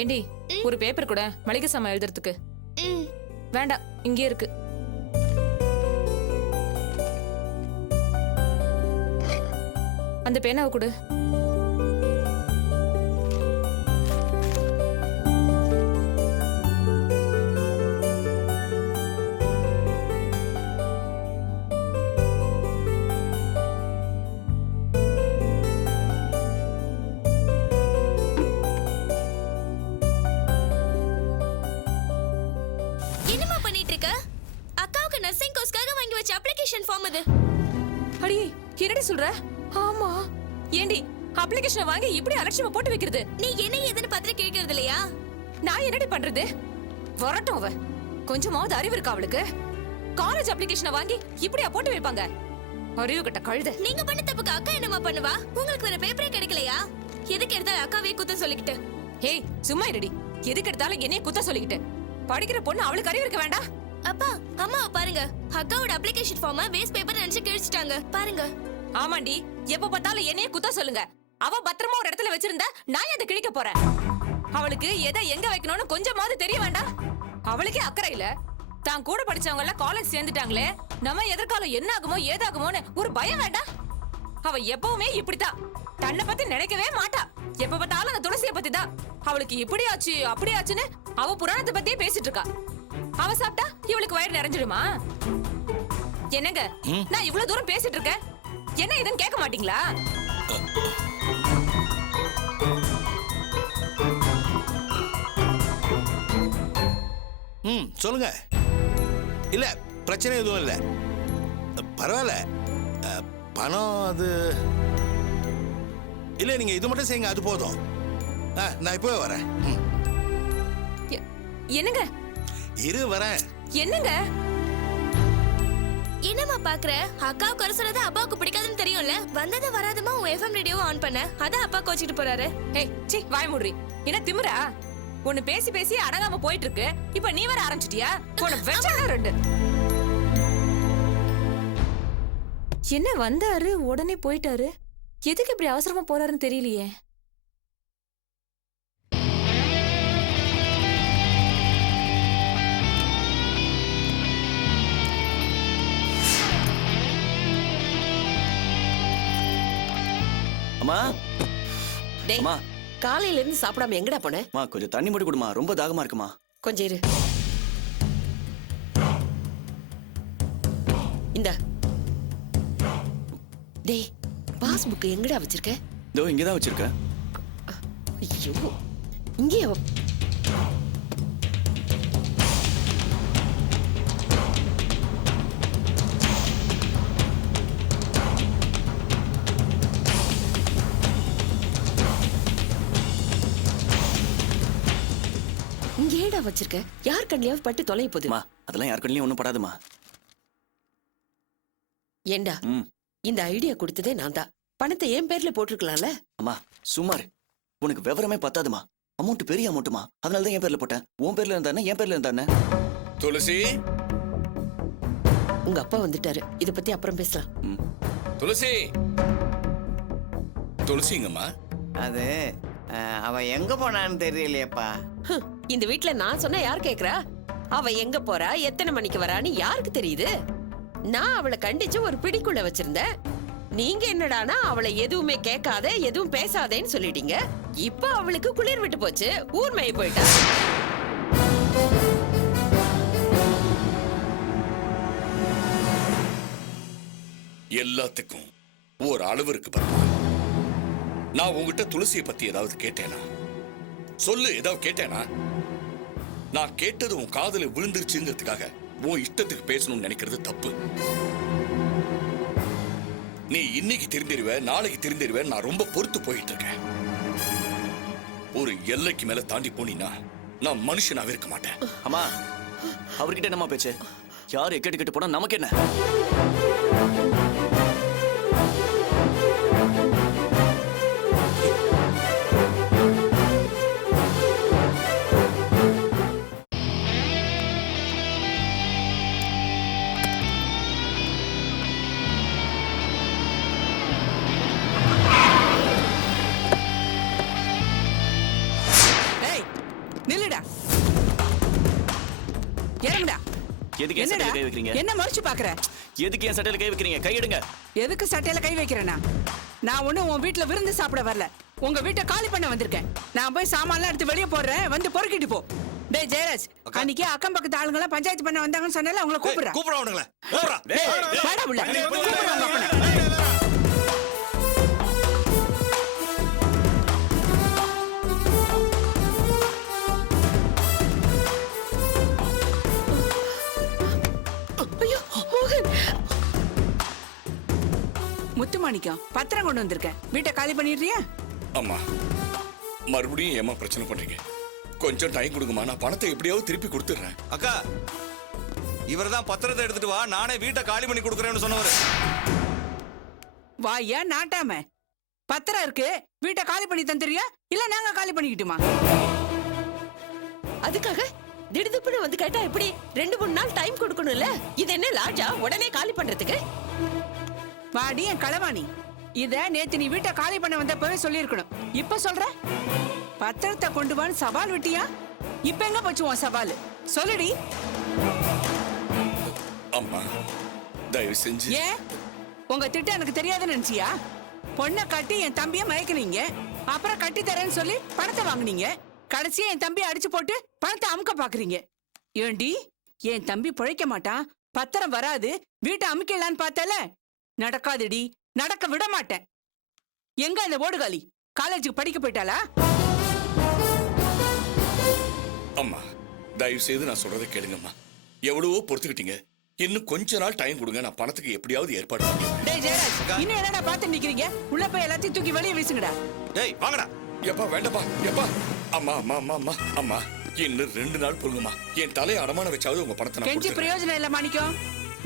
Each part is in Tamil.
ஏண்டி ஒரு பேப்பர் கூட மளிகை சாமான் எழுதுறதுக்கு. வேண்டாம், இங்கே இருக்கு. அந்த பேனாவை கொடு. என்னமா பண்ணிட்டு இருக்க? அக்காவுக்கு நர்சிங் கோர்ஸ்க்காக வாங்கி வச்ச அப்ளிகேஷன் ஃபார்ம் அது. அடி, என்னடி சொல்ற? ஆமா. ஏண்டி அப்ளிகேஷன் வாங்கி இப்படி அலட்சியமா போட்டு வைக்கிறது? நீ என்ன ஏதுன்னு பார்த்து கேக்குறது இல்லையா? நான் என்னடி பண்றது? வரட்டும் அவ. கொஞ்சமாவது அறிவு இருக்கா அவளுக்கு? காலேஜ் அப்ளிகேஷனை வாங்கி இப்படியா போட்டு வைப்பாங்க? அறிவு கட்ட கழுத. நீங்க பண்ண தப்புக்கு அக்கா என்னமா பண்ணுவா? உங்களுக்கு வேற பேப்பரே கிடைக்கலையா? எதுக்கு எடுத்தாலும் அக்காவே குத்தம் சொல்லிக்கிட்டு? ஏய், சும்மா இருடி. எதுக்கு எடுத்தாலும் என்னைய குத்த சொல்லிக்கிட்டு? படிக்கிற பொண்ணு அவளுக்கு அறிவு இருக்க வேண்டாம்? அப்பா, அம்மாவை பாருங்க. அக்காவோட அப்ளிகேஷன் ஃபார்மை வேஸ்ட் பேப்பர் நினைச்சு கிழிச்சிட்டாங்க பாருங்க. ஆமாண்டி, எப்ப பார்த்தாலும் என்னைய குத்த சொல்லுங்க. அவ பத்திரமா ஒரு இடத்துல வச்சிருந்தா நான் அதை கிழிக்க போறேன். அவளுக்கு எதை எங்க வைக்கணும்னு கொஞ்சமாவது தெரிய வேண்டாம்? அவளுக்கே அக்கறை இல்ல. தான் கூட படிச்சவங்க எல்லாம் காலேஜ் சேர்ந்துட்டாங்களே, நம்ம எதிர்காலம் என்ன ஆகுமோ ஏதாகுமோன்னு ஒரு பயம் வேண்டாம்? அவ எப்பவுமே இப்படித்தான். தன்னை பத்தி நினைக்கவே மாட்டா. எப்ப பார்த்தாலும் அந்த துளசியை பத்தி தான். அவளுக்கு இப்படி ஆச்சு அப்படி ஆச்சுன்னு அவ புராணத்தை பத்தியே பேசிட்டு இருக்கா. அவ சாப்பிட்டா இவளுக்கு வயிறு நிறைஞ்சிடுமா? என்னங்க, நான் இவ்வளவு தூரம் பேசிட்டு இருக்கேன், என்ன இதுன்னு கேட்க மாட்டீங்களா? சொல்லுங்க. இல்ல, பிரச்சனை எதுவும் இல்ல, பரவாயில்ல. பணம் அது இல்ல, நீங்க இது மட்டும் செய்யுங்க, அது போதும். நான் இப்பவே வரேன். என்னங்க? இரு வரேன். என்னங்க? என்னமா பாக்குற? அக்காவுக்கு ஒரு சொல்றது அப்பாவுக்கு பிடிக்காதுன்னு தெரியும்ல. வந்தது வராதமா உன் எஃப்எம் ரேடியோவை ஆன் பண்ண, அதான் அப்பா கோச்சிட்டு போறாரு. ஏய், சீ, வாய் மூடுறி. என்ன திமிரா? ஒன்னு பேசி பேசி அடங்காம போயிட்டு இருக்கு. இப்ப நீ வர ஆரம்பிச்சிட்டியா? ரெண்டு என்ன வந்தாரு உடனே போயிட்டாரு? எதுக்கு இப்படி அவசரமா போறாருன்னு தெரியலையே. அம்மா, டேய், அம்மா, காலையில இருந்து சாப்பிடாம எங்கடா போன? அம்மா கொஞ்சம் தண்ணி மட்டும் கொடுமா, ரொம்ப தாகமா இருக்குமா. கொஞ்சம் இரு. இந்த டேய், பாஸ்புக் எங்கடா வச்சிருக்க? இதோ இங்கதான் வச்சிருக்க. ஐயோ, இங்கே இங்கேடா வச்சிருக்க? யார் கண்ணியாவது பட்டு தொலை போகுதுமா? அதெல்லாம் யார் கண்ணிலையும் ஒண்ணும் படாதுமா. ஏண்டா, இந்த ஐடியா கொடுத்ததே நான் தான். பணத்தை என் பேர்ல போட்டிருக்கலாம்ல. அம்மா சுமார், உனக்கு விவரமே பத்தாதுமா. அமௌண்ட் பெரிய அமௌண்ட்டுமா, அதனாலதான் என் பேர்ல போட்டேன். உன் பேர்ல இருந்தானே, என் பேர்ல இருந்தானே. துளசி, உங்க அப்பா வந்துட்டாரு, இத பத்தி அப்புறம் பேசலாம். துளசி, துளசிங்கம்மா. அது அவ எங்க போனான்னு தெரியலையப்பா. இந்த வீட்ல நான் சொன்னா யார் கேக்குறா? அவ எங்க போறா, எத்தனை மணிக்கு வரான்னு யாருக்கு தெரியுது? நான் அவளை கண்டிச்சு ஒரு பிடிக்குள்ள வச்சிருந்தேன். நீங்க என்னடானா அவளை எதுவுமே கேட்காத, எதுவும் பேசாதேன்னு சொல்லிட்டீங்க. இப்ப அவளுக்கு குளிர் விட்டு போச்சு, ஊர் மேய போயிட்டா. எல்லாத்துக்கும் ஒரு அளவு இருக்கு பாருங்க. நான் உங்ககிட்ட துளசியை பத்தி ஏதாவது கேட்டேனா? சொல்லு, ஏதாவது கேட்டேனா? நான் கேட்டது உன் காதுல விழுந்துருச்சுங்கிறதுக்காக உன் இஷ்டத்துக்கு பேசணும்னு நினைக்கிறது தப்பு. நீ இன்னைக்கு தெரிஞ்சிருவ, நாளைக்கு தெரிஞ்சிருவ. நான் ரொம்ப பொறுத்து போயிட்டு இருக்கேன். ஒரு எல்லைக்கு மேல தாண்டி போனீன்னா நான் மனுஷனாவே இருக்க மாட்டேன். அம்மா, அவர்கிட்ட என்னம்மா பேச்சு? யாரு எக்கெட்டு கெட்டு போனா நமக்கு என்ன? எதுக்கு என் என்னடா சட்டையில கை வைக்கிறீங்க? என்ன மறைச்சு பாக்குற? எதுக்கு என் சட்டையில கை வைக்கிறீங்க? கை எடுங்க. எதுக்கு சட்டையில கை வைக்கிறேனா? நான் ஒண்ணும் உன் வீட்டுல விருந்து சாப்பிட வரல. உங்க வீட்டை காலி பண்ண வந்திருக்கேன். நான் போய் சாமான்லாம் எடுத்து வெளியே போடுறேன், வந்து பொறுக்கிட்டு போ. டேய் ஜெயராஜ், அன்னைக்கு அக்கம் பக்கத்து ஆளுங்க பஞ்சாயத்து பண்ண வந்தாங்கன்னு சொன்னால அவங்கள கூப்பிடுறேன். கூப்பிடுவானுங்களே வாடா உள்ள. கூப்பிடுறேன் உங்க அப்பனை. ஐயோ மோகன், முத்துமாணிக்கம் பத்திரம் கொண்டு வந்திருக்கேன். வீட்டை காலி பண்ணிடுறியா? அம்மா மறுபடியும் ஏமா பிரச்சனை பண்றீங்க? கொஞ்சம் டைம் கொடுங்கம்மா, நான் பணத்தை எப்படியாவது திருப்பி கொடுத்துடுறேன். அக்கா இவர்தான் பத்திரத்தை எடுத்துட்டு வா, நானே வீட்டை காலி பண்ணி கொடுக்குறேன்னு சொன்னவர். வாயா நாட்டாம, பத்திரம் இருக்கு, வீட்டை காலி பண்ணி தந்துறியா இல்ல நாங்க காலி பண்ணிக்கிட்டுமா? அதுக்காக திடுதுப்புன்னு வந்து கேட்டா எப்படி? 2-3 நாள் டைம் கொடுக்கணும்ல. இது என்ன லாட்ஜா உடனே காலி பண்றதுக்கு? வாடி என் களவாணி, இத நேத்து நீ வீட்டை காலி பண்ண வந்தப்பவே சொல்லியிருக்கணும். இப்ப சொல்ற பத்திரத்தை கொண்டு வான்னு சவால் விட்டியா? இப்ப எங்க போச்சு உன் சவால்? சொல்லுடி. அம்மா தயவு செஞ்சு. ஏன் உங்க திட்டம் எனக்கு தெரியாதுன்னு நினைச்சியா? பொண்ணை காட்டி என் தம்பியை மயக்குனீங்க, அப்புறம் கட்டி தரேன்னு சொல்லி பணத்தை வாங்குனீங்க, கடைசியா என் தம்பியை அடிச்சு போட்டு பணத்தை அமுக்க பாக்குறீங்க. ஏண்டி, என் தம்பி பிழைக்க மாட்டான், பத்திரம் வராது, வீட்டை அமுக்கலான்னு பார்த்தல? நடக்காதுடி, நடக்க விட மாட்டேன். எங்க அந்த ஓடுகாலி காலேஜுக்கு படிக்க போயிட்டாளா? அம்மா தயவு செய்து நான் சொல்றதை கேளுங்கம்மா. எவ்வளவோ பொறுத்துக்கிட்டீங்க, இன்னும் கொஞ்ச நாள் டைம் கொடுங்க, நான் பணத்துக்கு எப்படியாவது ஏற்பாடு பண்ணுவேன். டேய் ஜெயராஜ், இன்னும் என்னடா பார்த்து நிக்கிறீங்க? உள்ள போய் எல்லாத்தையும் தூக்கி வெளியே வீசுங்கடா. டேய் வாங்கடா. எப்பா வேண்டப்பா, எப்பா. அம்மா அம்மா அம்மா அம்மா அம்மா, இன்னும் 2 நாள் பொறுங்கம்மா. என் தலையை அடமான வச்சாவது உங்க பணத்தை நான் கெஞ்சி கொடுத்துறேன். பிரயோஜனம் இல்ல மாணிக்கம்.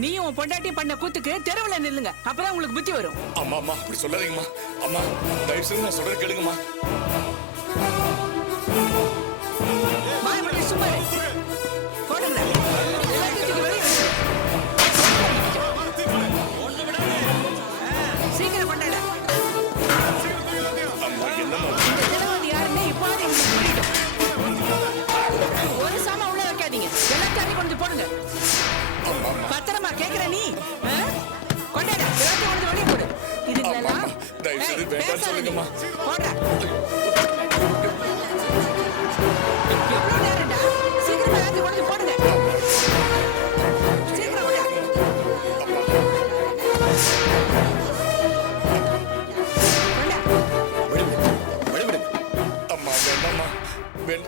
நீயும் உன் பொண்டாட்டி பண்ண கூத்துக்கு தெருவுல நில்லுங்க, அப்பதான் உங்களுக்கு புத்தி வரும். அம்மா அம்மா அப்படி சொல்லாதீங்கம்மா. அம்மா தயவு செய்து நான் சொல்றதை கேளுங்கம்மா. வாய் மூடி சும்மா இரு. போடுங்கடா. எல்லாத்தையும் தூக்கி வெளியே வீசுங்க. சீக்கிரம் கொண்டாடா. அம்மா என்னம்மா? இந்த கிழவன் யாருன்னு இப்போது எங்களுக்கு புரியும். ஒரு சாமா உள்ள வைக்காதீங்க, எல்லாத்தையும் அள்ளி கொண்டு போடுங்க. பத்திரமா கேக்குற நீ? கொண்டாடா, எல்லாத்தையும் கொண்டு வெளியே போடு. இதுங்களெல்லாம் அம்மா, தயவு செய்து வேண்டாம்னு சொல்லுங்கம்மா. போடுறா. எவ்வளவு நேரம்டா? சீக்கிரமா எல்லாத்தையும் கொண்டு போடுங்க. சீக்கிரம் விடு. கொண்டா. அம்மா வேண்டாம்மா.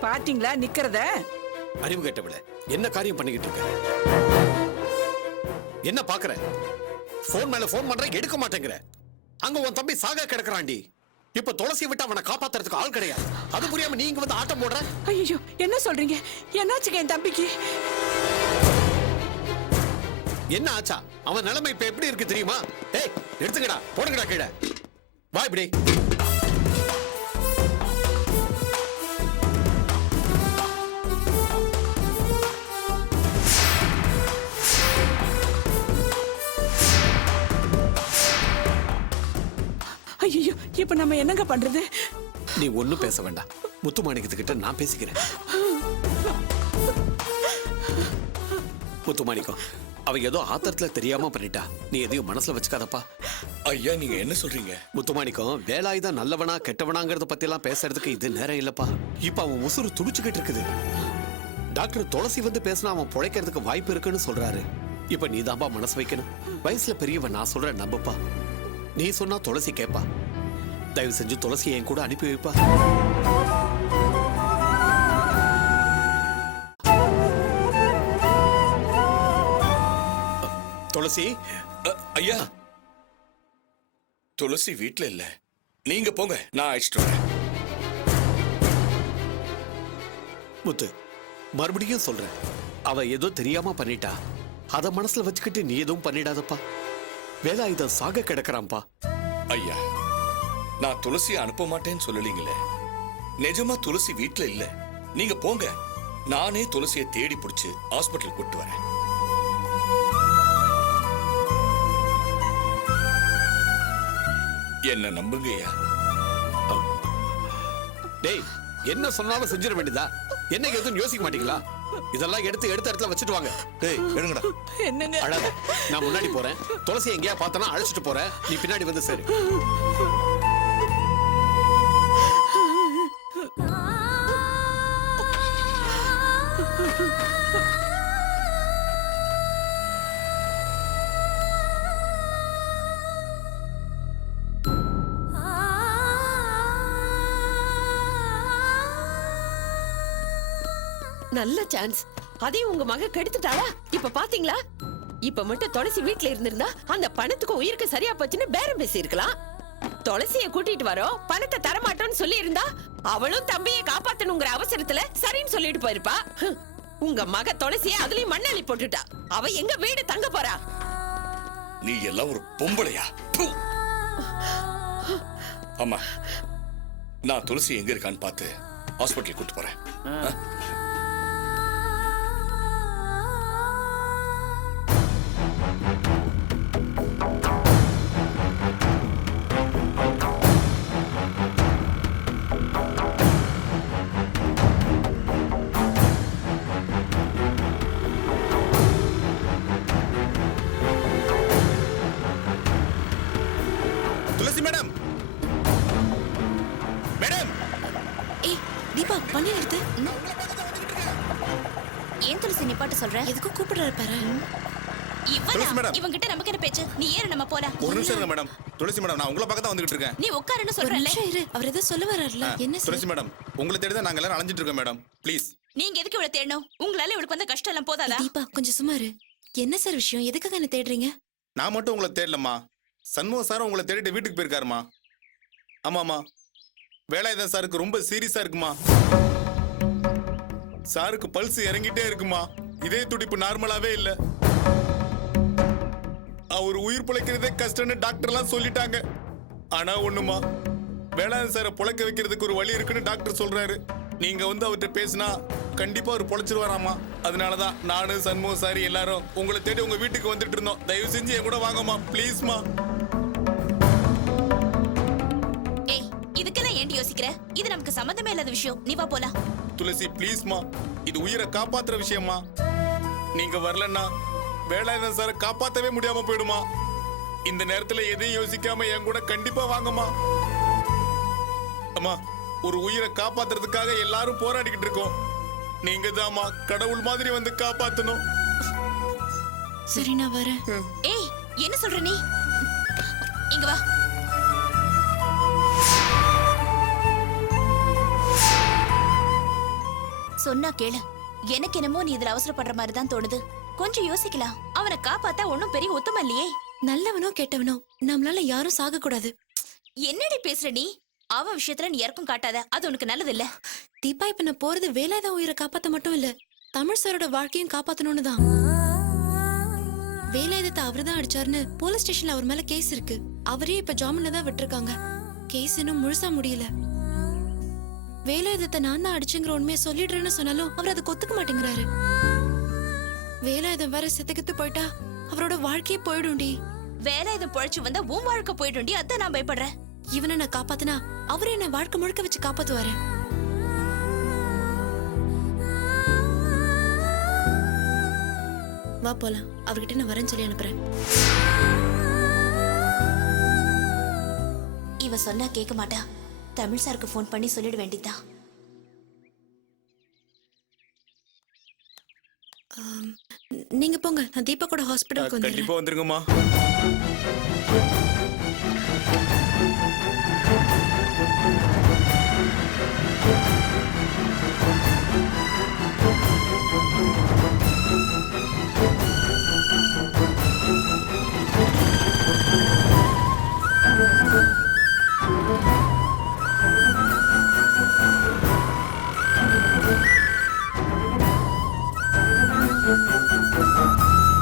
பாத்தீங்களா நிக்கிறத? அறிவு கேட்டவள என்ன காரியம் பண்ணிக்கிட்டு இருக்க? என்ன பாக்குற? போன் மேல போன் பண்ற, எடுக்க மாட்டேங்கிற. அங்க உன் தம்பி சாக கிடக்குறாண்டி. இப்ப துளசி விட்டு அவனை காப்பாத்துறதுக்கு ஆள் கிடையாது. அது புரியாம நீங்க வந்து ஆட்டம் போடுற. ஐயோ, என்ன சொல்றீங்க? என்னாச்சுங்க என் தம்பிக்கு? என்ன ஆச்சா? அவன் நிலைமை இப்ப எப்படி இருக்கு தெரியுமா? ஏய் எடுத்துக்கடா, போடுங்கடா கீழே. வா இப்படி. ஐயோ, இப்ப நம்ம என்னங்க பண்றது? நீ ஒண்ணும் பேச வேண்டாம், முத்துமாணிக்கத்துக்கிட்ட நான் பேசிக்கிறேன். முத்துமாணிக்கம், அவ ஏதோ ஆத்திரத்துல தெரியாம பண்ணிட்டா. நீ எதையும் மனசுல வச்சுக்காதப்பா. ஐயா நீங்க என்ன சொல்றீங்க? முத்துமாணிக்கம், வேலாயுதம் நல்லவனா கெட்டவனாங்கிறத பத்தி எல்லாம் பேசுறதுக்கு இது நேரம் இல்லப்பா. இப்ப அவன் உசுறு துடிச்சுக்கிட்டு இருக்குது. டாக்டர் துளசி வந்து பேசினா அவன் பிழைக்கிறதுக்கு வாய்ப்பு இருக்குன்னு சொல்றாரு. இப்ப நீதான்பா மனசு வைக்கணும். வயசுல பெரியவன், நான் சொல்றேன் நம்பப்பா. நீ சொன்னா துளசி கேப்பா. தயவு செஞ்சு துளசி என் கூட அனுப்பி வைப்பா. துளசி. ஐயா துளசி வீட்ல இல்ல, நீங்க போங்க, நான் அழைச்சிட்டு வரேன். முத்து, மறுபடியும் சொல்றேன், அவ ஏதோ தெரியாம பண்ணிட்டா. அத மனசுல வச்சுக்கிட்டு நீ எதுவும் பண்ணிடாதப்பா. வேலாயுதம் சாக கிடக்குறான்பா. ஐயா நான் துளசியை அனுப்ப மாட்டேன்னு சொல்லலீங்களே. நிஜமா துளசி வீட்ல இல்ல, நீங்க போங்க, நானே துளசியை தேடி பிடிச்சு ஹாஸ்பிட்டல் கூட்டு வரேன். என்ன நம்புங்க ஐயா. டேய், என்ன சொன்னாலும் செஞ்சிட வேண்டியதா? என்ன எதுவும் யோசிக்க மாட்டீங்களா? இதெல்லாம் எடுத்து எடுத்த இடத்துல வச்சுட்டு வாங்க. டேய் எடுங்கடா. என்னங்க அழாத. நான் முன்னாடி போறேன். துளசி எங்கேயா பார்த்தனா அழைச்சிட்டு போறேன். நீ பின்னாடி வந்து சரி. நல்ல சான்ஸ். அதையும் உங்க மக கெடுத்துட்டாளா? இப்ப பாத்தீங்களா? இப்ப மட்டும் துளசி வீட்ல இருந்திருந்தா அந்த பணத்துக்கு உயிருக்கு சரியா போச்சுன்னு பேரம் பேசி இருக்கலாம். துளசிய கூட்டிட்டு வரோம், பணத்தை தரமாட்டோம்னு சொல்லி இருந்தா அவளும் தம்பியை காப்பாத்தணுங்கிற அவசரத்துல சரின்னு சொல்லிட்டு போயிருப்பா. உங்க மக துளசிய அதுலயும் மண்ணள்ளி போட்டுட்டா. அவ எங்க வீடு தங்க போறா? நீ எல்லாம் ஒரு பொம்பளையா? ப்பு. அம்மா, நான் துளசி எங்க இருக்கான்னு பார்த்து ஹாஸ்பிட்டல் கூட்டு போறேன். துளசி மேடம், மேடம், ஏய் தீபா பண்ணி நிறுத்து. ஏன் துளசி நிப்பாட்ட சொல்ற? எதுக்கு கூப்பிடுறாரு பாரு. துளசி மேடம். இவன் கிட்ட நமக்கு என்ன பேச்சு? நீ ஏறு, நம்ம போலாம். ஒரு நிமிஷம் இருங்க மேடம். துளசி மேடம், நான் உங்களை பக்கம் தான் வந்துகிட்டு இருக்கேன். நீ உட்காருன்னு சொல்றேன்ல. இரு, அவர் ஏதோ சொல்ல வர்றாருல. என்ன துளசி மேடம், உங்களை தேடி தான் நாங்க எல்லாரும் அலைஞ்சிட்டு இருக்கோம் மேடம். ப்ளீஸ். நீங்க எதுக்கு இவ்வளவு தேடணும்? உங்களால இவளுக்கு வந்த கஷ்டம் எல்லாம் போதாதா? தீபா கொஞ்சம் சும்மா இரு. என்ன சார் விஷயம்? எதுக்காக என்ன தேடுறீங்க? நான் மட்டும் உங்களை தேடலம்மா. சண்முக சார் உங்களை தேடிட்டு வீட்டுக்கு போயிருக்காருமா. ஆமாம்மா, வேலாயுதம் சாருக்கு ரொம்ப சீரியஸா இருக்குமா. சாருக்கு பல்ஸ் இறங்கிட்டே இருக்குமா. இதே துடிப்பு நார்மலாவே இல்ல. அவர் உயிர் பிழைக்கிறதே கஷ்டம்னு டாக்டர்லாம் சொல்லிட்டாங்க. ஆனா ஒண்ணுமா, வேலாயுதம் சாரை பிழைக்க வைக்கிறதுக்கு ஒரு வழி இருக்குன்னு டாக்டர் சொல்றாரு. நீங்க வந்து அவர்கிட்ட பேசினா கண்டிப்பா அவர் பொழைச்சிருவாராமா. அதனாலதான் நானு சண்முக சாரி எல்லாரும் உங்களை தேடி உங்க வீட்டுக்கு வந்துட்டு இருந்தோம். தயவு செஞ்சு என் கூட வாங்கம்மா, ப்ளீஸ்மா. ஏய், இதுக்கெல்லாம் ஏன்டி யோசிக்கிற? இது நமக்கு சம்பந்தமே இல்லாத விஷயம். நீ வா போலாம். துளசி ப்ளீஸ்மா, இது உயிரை காப்பாத்துற விஷயமா. நீங்க வரலன்னா வேலாயுதம் சாரை காப்பாத்தவே முடியாம போயிடுமா. இந்த நேரத்துல எதையும் யோசிக்காம என் கூட கண்டிப்பா வாங்கம்மா. அம்மா, ஒரு உயிரை காப்பாத்துறதுக்காக எல்லாரும் போராடிக்கிட்டு இருக்கோம். நீங்க தான்மா கடவுள் மாதிரி வந்து காப்பாத்தணும். சரி நான் வரேன். ஏய், என்ன சொல்ற நீ? இங்க வா. சொன்னா கேளு. எனக்கு என்னமோ நீ இதுல அவசரப்படுற மாதிரி தான் தோணுது. கொஞ்சம் யோசிக்கலாம். அவனை காப்பாத்தா ஒண்ணும் பெரிய உத்தமம் இல்லையே. நல்லவனோ கெட்டவனோ நம்மளால யாரும் சாக கூடாது. என்னடி பேசுற நீ? அவன் விஷயத்துல நீ யாருக்கும் காட்டாத. அது உனக்கு நல்லது இல்ல. தீபா இப்ப நான் போறது வேலாயுத உயிரை காப்பாத்த மட்டும் இல்ல, தமிழ் சாரோட வாழ்க்கையும் காப்பாத்தணும்னு தான். வேலாயுதத்தை அவருதான் அடிச்சாருன்னு போலீஸ் ஸ்டேஷன்ல அவர் மேல கேஸ் இருக்கு. அவரே இப்ப ஜாமீன்ல தான் விட்டுருக்காங்க. கேஸ் இன்னும் முழுசா முடியல. வேலாயுதத்தை நான் தான் அடிச்சுங்கிற உண்மையை சொல்லிடுறேன்னு சொன்னாலும் அவர் அதை ஒத்துக்க மாட்டேங்கிறாரு. வேலாயுதம் வேற செத்துக்கிட்டு போயிட்டா அவரோட வாழ்க்கையே போயிடும்டி. வேலாயுதம் பொழைச்சு வந்தா உன் வாழ்க்கை போயிடும்டி. அதான் நான் பயப்படுறேன். இவனை நான் காப்பாத்தினா அவரே என்ன வாழ்க்கை முழுக்க வச்சு காப்பாத்துவாரு. வா போலாம். அவர்கிட்ட நான் வரேன்னு சொல்லி அனுப்புறேன். இவ சொன்னா கேட்க மாட்டா. தமிழ் சாருக்கு ஃபோன் பண்ணி சொல்லிட வேண்டியதா. நீங்க போங்க, நான் தீபா கூட ஹாஸ்பிட்டலுக்கு வந்துடுறேன். கண்டிப்பா வந்துருங்கம்மா.